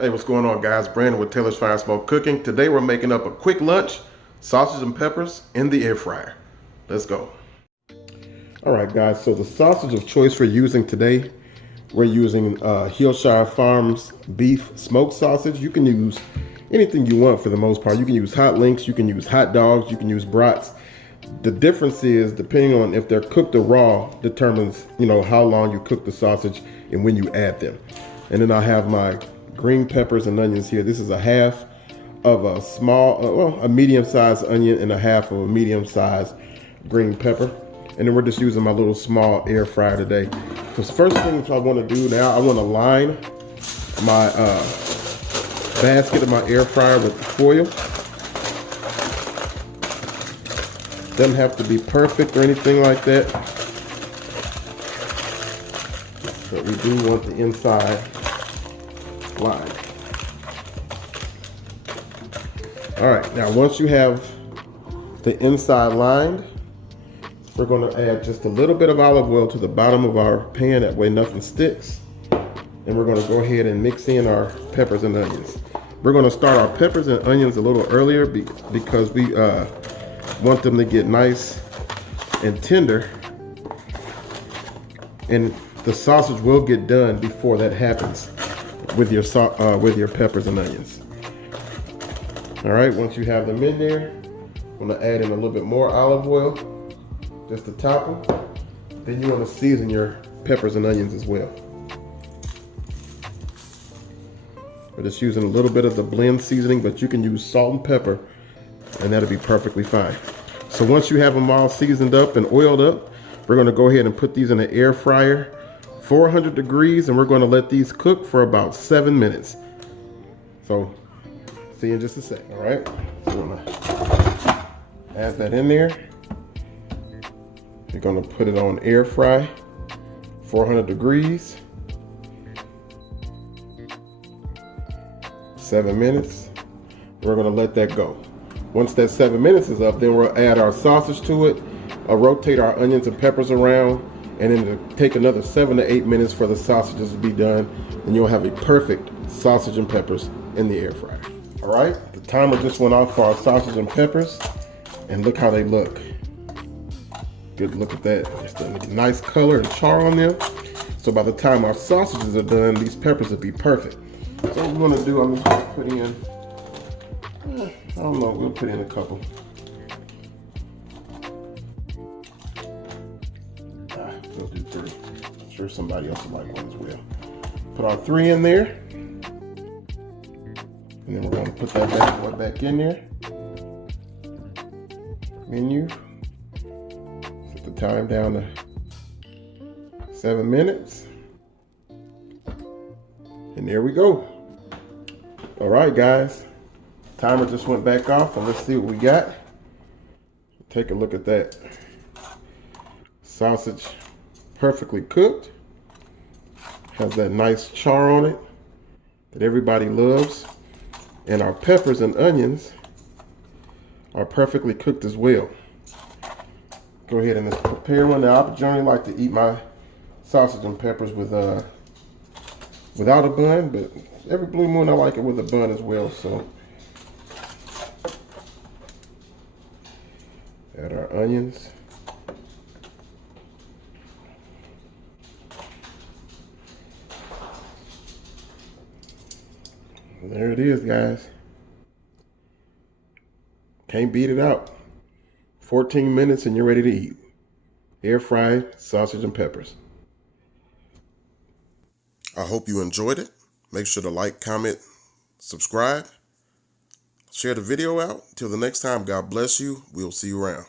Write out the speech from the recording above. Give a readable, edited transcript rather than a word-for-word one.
Hey, what's going on, guys? Brandon with Taylorsfiresmoke Cooking. Today we're making up a quick lunch, sausage and peppers in the air fryer. Let's go. All right, guys, so the sausage of choice we're using today, we're using Hillshire Farms beef smoked sausage. You can use anything you want for the most part. You can use hot links, you can use hot dogs, you can use brats. The difference is, depending on if they're cooked or raw, determines, how long you cook the sausage and when you add them. And then I have my green peppers and onions here. This is a half of a a medium-sized onion and a half of a medium-sized green pepper. And then we're just using my little small air fryer today. Because first thing I want to do now, I want to line my basket of my air fryer with foil. Doesn't have to be perfect or anything like that, but we do want the inside lined. All right, now once you have the inside lined, we're going to add just a little bit of olive oil to the bottom of our pan, that way nothing sticks. And we're going to go ahead and mix in our peppers and onions. We're going to start our peppers and onions a little earlier because we want them to get nice and tender, and the sausage will get done before that happens with your peppers and onions. All right, once you have them in there, I'm going to add in a little bit more olive oil just to top them. Then you want to season your peppers and onions as well. We're just using a little bit of the blend seasoning, but you can use salt and pepper and that'll be perfectly fine. So once you have them all seasoned up and oiled up, we're going to go ahead and put these in the air fryer, 400 degrees, and we're going to let these cook for about 7 minutes. So see you in just a sec. All right, so we're going to add that in there. You're going to put it on air fry, 400 degrees, 7 minutes. We're going to let that go. Once that 7 minutes is up, then we'll add our sausage to it, rotate our onions and peppers around, and then it'll take another 7 to 8 minutes for the sausages to be done, and you'll have a perfect sausage and peppers in the air fryer. All right, the timer just went off for our sausage and peppers, and look how they look. Good, look at that. Just a nice color and char on them. So by the time our sausages are done, these peppers will be perfect. So what we're gonna do, I'm just gonna put in, I don't know, we'll put in a couple. We'll do 3. I'm sure somebody else will like one as well. Put our 3 in there. And then we're going to put that bad boy back in there. Menu. Set the time down to 7 minutes. And there we go. All right, guys. Timer just went back off, and let's see what we got. Take a look at that. Sausage perfectly cooked. Has that nice char on it that everybody loves. And our peppers and onions are perfectly cooked as well. Go ahead and just prepare one. Now, I generally like to eat my sausage and peppers with without a bun, but every blue moon I like it with a bun as well. So add our onions. And there it is, guys. Can't beat it out. 14 minutes and you're ready to eat. Air fried sausage and peppers. I hope you enjoyed it. Make sure to like, comment, subscribe. Share the video out. Till the next time, God bless you. We'll see you around.